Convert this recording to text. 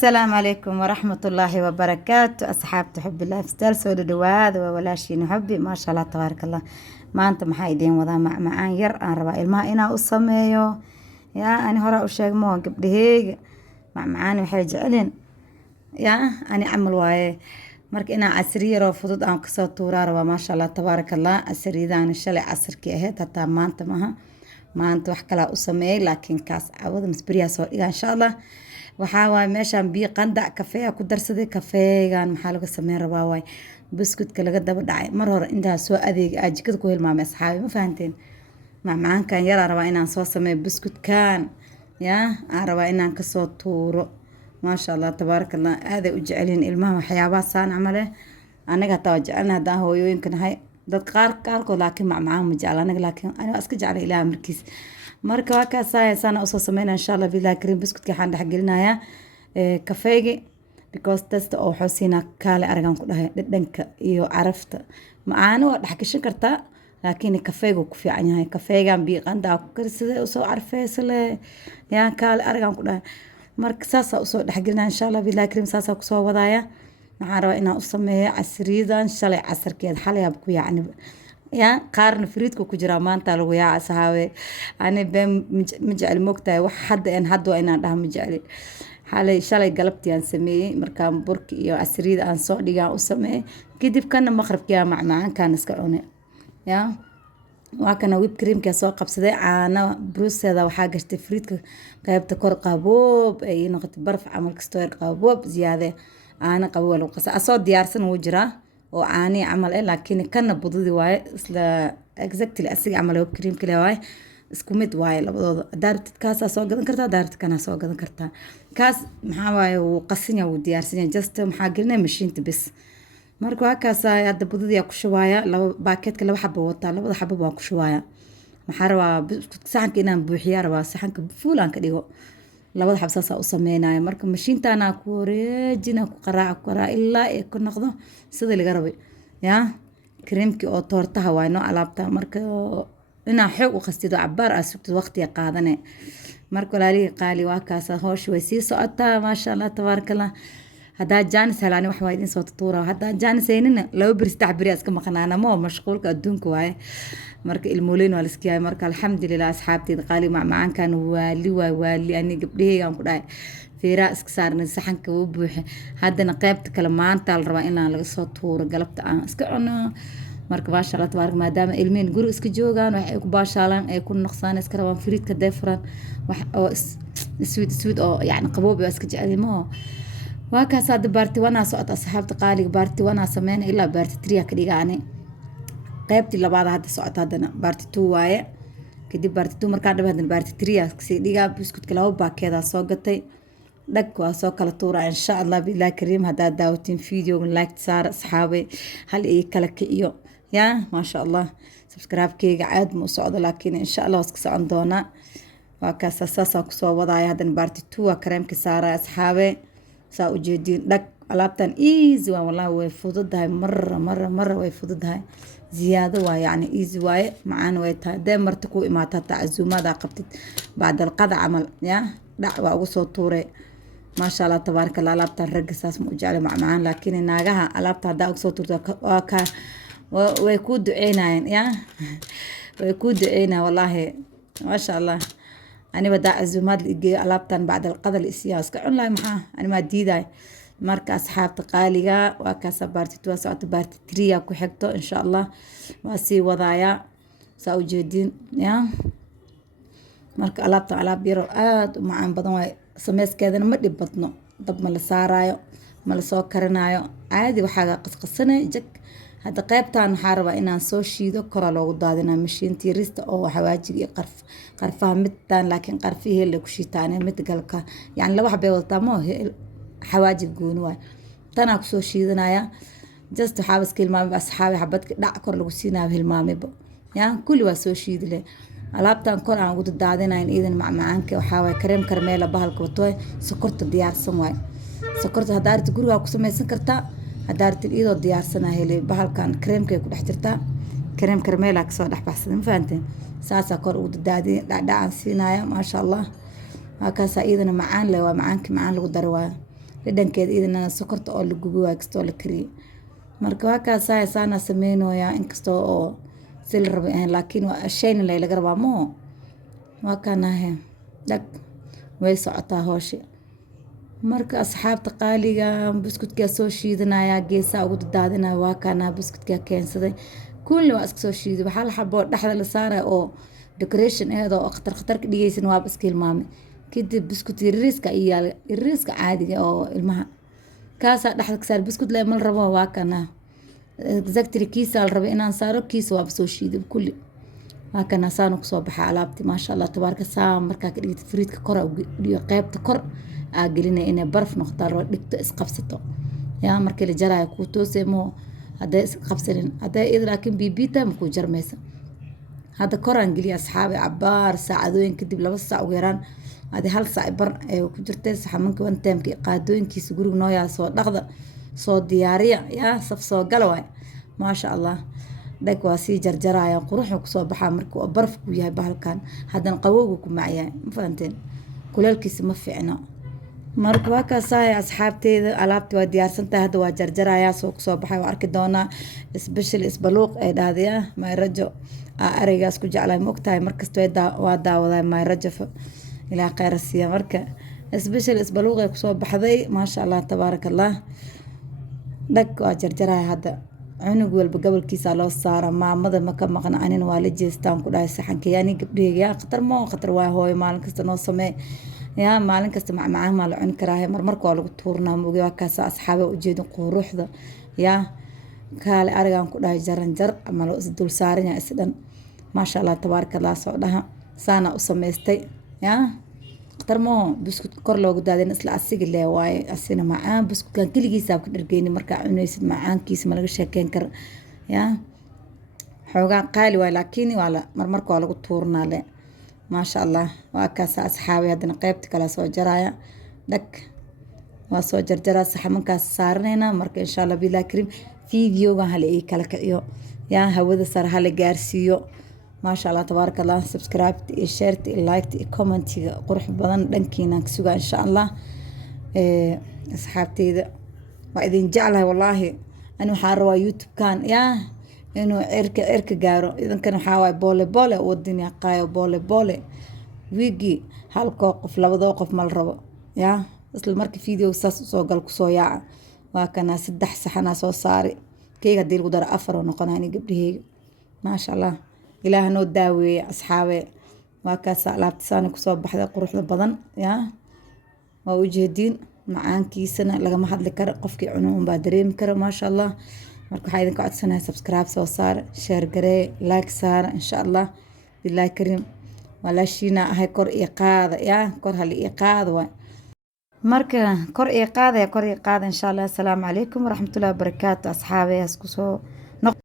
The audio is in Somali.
السلام عليكم ورحمة الله وبركاته. أصحاب تحب الله ستايل سو دhowaada waa walaashiina xubbi maasha Allah tabaaraka Allah. maanta maxaa idin wadaa macmacaan yar aan rabaa ilmaha inaan u sameeyo. yaa ani hore u sheegmo gabdhaheyga macmacaan waxay jeceliin yaa ani camal waaye marka inaan casriyo yar oo fudud aan kasoo tuuraa rabaa maasha Allah tabaaraka Allah. casriyadaan shalay casirkii ahayd hataa maanta maanta wax kala u sameeyay laakiin kaas cawada masbariya soo dhiga insha Allah. waxaa waay meeshaan biyo qandac kafee ku darsaday kafeegan maxaa laga sameyn rabaa waay buskudka laga daba dhacay mar hore intaa soo adeeg jikada ku hilmaamay asxaabi ma fahanteen macmacaankan yar rabaa inaan soo sameeyo buskudkan yaa aan rabaa inaan kasoo tuuro maasha Allah tabaaraka Allah. aad ay u jecelin ilmaha waxyaabaha saan camale anaga taa jecelna hadaan hooyooyinka nahay dad qaarkood laakiin macmacaan ma jecla anaga laakiin aniga iska jeclay ilaaha markiis marka waa ka saaysan oo soo sameeyna insha Allah billaah kareem biscuitka waxaan dhex gelinayaa kafeega because tasta oo xoosina kale aragan ku dhahay dhadhanka iyo carafta macaan waa dhex gashan kartaa laakiin kafeega ku fiican yahay kafeegan biyo qandac ku karsaday oo soo carfeysle yaa kale aragan ku dhahay marka saasa oo soo dhex gelinaa insha Allah billaah kareem saasa ku soo wadaaya waxaan rabaa inaan u sameeyo casriyadan shalay casarkeed xalay ku yacni yaa qaarna firiidku ku jira maanta lagu yaa asxaabe ani been majecel moogtahay wax hadda inaan dhaha majecel shalay galabtii aan sameeyay markaan burki iyo casriyada aan soo dhigaan u sameeyay kadib kana maqribkii macmacaankan iska cunay yaa waa kana whip creamka soo qabsaday caano bruseeda waxaa gashtay firiidka qaybta kor qaboob ay noqotay barf camal kastoo yar qaboob ziyaade caano qaboob lagu qasa asoo diyaarsan wuu jiraa oo caani camal laakiin kana budadi waaye isla exactly asiga camal oo cream kale waaye isku mid waaye labadooda daartid kaas soo gadan kartaa daartid kana soo gadan kartaa kaas maxaa waaye uu qasinaya uu diyaarsan just maxaa gelinay mashiinta bis marka waa kaas hadda budadi ku shubaaya laba baakeedka laba xabo wata labada xabo waa ku shubaaya maxaa rabaa saxanka inaan buuxiyo rabaa saxanka fuulan ka dhigo labada xabsaas u sameynaayo marka mashiintaana ku wareejina ku qaraac ilaa ay ku noqdo sida laga rabay yaa creamki oo toortaha waa noo alaabta marka inaa xoog u qastido cabaar aad sugtid waqti qaadane marka walaalihi qaali waa kaas hoosh way sii socotaa maasha Allah tabaaraka Allah. hadaa jaanis helaani wax waa idin soo tuura hadaa jaanis aynina laba bir saddex bir iska maqnaana ma mashquulka adduunka waaye marka ilmoolin waa liskiyaay marka alxamdulillah asxaabteed qaali macmacaankan waali ani gabdhaheygan ku dhahay feera iska saarnay saxanka uu buuxay haddana qaybta kale maanta la rabaa inaan laga soo tuuro galabta aan iska cuno marka maasha Allah tabaaraka maadaama ilmeen guri iska joogaan wax ay ku baashaalaan ay ku naqsaan iska rabaan firiidka deefran wax oo sweet oo yani qaboob iska jecelimo waa kaas hadda baarti wana socota asxaabta qaaliga baarti wana sameeyna ilaa baarti 3 ka dhigaane qaybtii labaad hadda socota haddana baarti 2 waaye kadib baarti 2 markaa dhab haddana baarti 3 ka sii dhigaa biscuitka laba baakeeda soo gatay dhag waa soo kala tuura insha Allah billaah kareem hadaa daawatiin video like saar asxaabe hal ay kala kiciyo yaa maasha Allah subscribe keega aad mu socdo laakiin insha Allah iska socon doona waa kaas saasa ku soo wadaaya haddana baarti 2 kareemka saara asxaabe saa u jeedin dhag alaabtan easy waa wallahi way fududahay marra way fududahay ziyaado waa yani easy waaye macaan way tahay deemarta ku imaata tacazuumada qabtid baadal qada camal yaa dhac waa ugu soo tuuray maasha Allah tabaaraka Allah. alaabtan ragga saas ma u jeclay macmacaan laakiin naagaha alaabta hadaa ugu soo tuurto waa ka way ku duceynayaan yaa way ku duceynaa wallahi maasha Allah. أنا بدأ عزومات لقلبتن بعد القدر السياسة كأن لا محا أنا ما ديداي مركز أصحاب تقاليقة وكاسة بارتي توسعت بارتي 3 كو حقته إن شاء الله واسي وضايا سأوجدين يا مركز قلبت على بيروقات ومعان بدون سميس كذا ما دي بطنه طب ما لسارايو ما لسوكرنايو عادي وحاجة قصقصنا جك هذا قيبتان حاربة إنان سو شيدو كرا لو دادنا مشين تيريست أو حواجي قرفها متان لكن قرفيه اللي كشيتاني متقلقة يعني لو حبي والطامو حواجي قونوا تانا كسو شيدنايا جست حابس كلمة بس حابي حبتك دع كر لو سينا بهالمامي بو يعني كل واسو شيد له alaabtan kor aan ugu daadinayn iidan macmacaanka waxa way kareem karmeela bahalka wato sokorta diyaarsan way sokorta hadaarta guriga ku sameeysan kartaa hadaarta iyadoo diyaarsan helay bahalkan kareemka ku dhex jirta kareem karmeela ka soo dhex baxsan ma fahanteen saasa kor ugu daadin dhacdaan siinaya ma sha Allah hakaasa iidan macaan leh waa macaanka macaan lagu daray waa dhadhankeeda idina sokorta oo la gubo waa kastoo la kariyo marka waa kaasaa saana sameynooyaa inkastoo oo si la rabo ahayn laakiin waa shayna laga rabaa moo waa kaanahe dhag way socotaa hooshi marka asxaabta qaaliga buskudkaa soo shiidanayaa geesaa ugu dadaadinaya waa kaanaa buskudkaa keensaday kulli waa iska soo shiiday waxaa la xaboo dhexda la saaraya oo decoration aheed oo khatar ka dhigaysan waaba iska hilmaamay kadib buskut yariiska caadiga oo ilmaha kaasaa dhexda ka saar buskut le mal rabo waa kaanaa exactly kiisaa la rabay inaan saaro kiisa waaba soo shiiday kulli waa kaanaa saanu kusoo baxaa alaabti maasha allah tabaarka saa markaa ka dhigta firiidka kor dhiyo qeybta kor aa gelinaya inay baraf noqotaa loo dhigto isqabsato yaa markii la jaraayo kuu toosay moo hadday isqabsanin hadday iyada laakiin biibita makuu jarmaysa hadda koraan geliya asxaabi cabaar saacadooyin kadib 2 saac ugu yaraan adi 1 saac bar ee ku jirtay saxamanka one time-ki qaadooyinkiisa guriga noo yaa soo dhaqda soo diyaariya yaa saf soo gala waay maasha allah dhag waa sii jarjaraya quruxu kusoo baxaa markuu baraf ku yahay bahalkan haddana qabowga ku macyahay ma fahanteen kuleelkiisa ma fiicno marka waa kaasaa asxaabteeda alaabti waa diyaarsantahay hadda waa jarjarayaa soo kusoo baxay waa arki doonaa special isbaluuq ay dhahdayaa mayrajo araygaas ku jeclahay ma ogtahay markasta waa daawadaa mayrajo ilaa khayr siiya marka special isbaluuq ay kusoo baxday maasha allah tabaaraka allah dhag waa jarjaraya hadda cunug walba gobolkiisa loo saara maamada ma ka maqna anina waa la jeestaan ku dhahay saxanka yaani gabdhayga khatar waa hooyo maalin kasta noo samee yaa maalin kasta macmacaan ma la cuni karaa marmarka waa lagu tuurnaa mooge waa kaasa asxaabe ujeedin quruxda yaa kaale arigan ku dhahay jaranjar ama loo is dul saaranya isdhan maasha allah tabaaraka allah soo dhaha saana u samaystay yaa khatar moo buskut kor loogu daadin isla asiga lee waaye asina macaan buskutkan keligiisa ka dhargeyni markaa cunaysid macaankiisa ma laga sheekeyn kara yaa xoogaa qaali waay laakiin waa la marmarka waa lagu tuurnaa le maasha allah waa kaasa asxaabi haddana qeybta kale soo jaraya dhag waa soo jarjaraa saxamankaas saaranayna marka insha allah bilaa karim videoga hala ii kala kiciyo yaa hawada sare hala gaarsiiyo maasha allah tabaaraka allah subscribe iyo share iyo like iyo commentiga qurux badan dhankiina ka sugaa insha allah asxaabteyda waa idin jeclahay wallaahi ani waxaan rabaa youtube-kan yaa inuu cirka gaaro idankan waxaa waay boole wadin yaqaayo boole wigi halkoo qof 2 qof mal rabo yaa isla markii video saas soo gal kusoo yaaca waa kana 3 saxana soo saari keyga hadii lagu daro 4 noqonayni gabdhaheyga maasha allah ilaah noo daaweeye asxaabe waa kaasa alaabtisaana kusoo baxday quruxda badan yaa waa ujeediin macaankiisana lagama hadli karo qofkii cunuun baa dareemi kara maasha allah marka waxaa idinka codsanahay subscribe soo saar share garee like saar insha allah billahi karim walaashiina ahay kor ii qaada yaa kor hal ii qaada waay marka kor ii qaada insha allah. Assalaamu calaykum waraxmatullaahi wabarakaatu asxaabe isku soo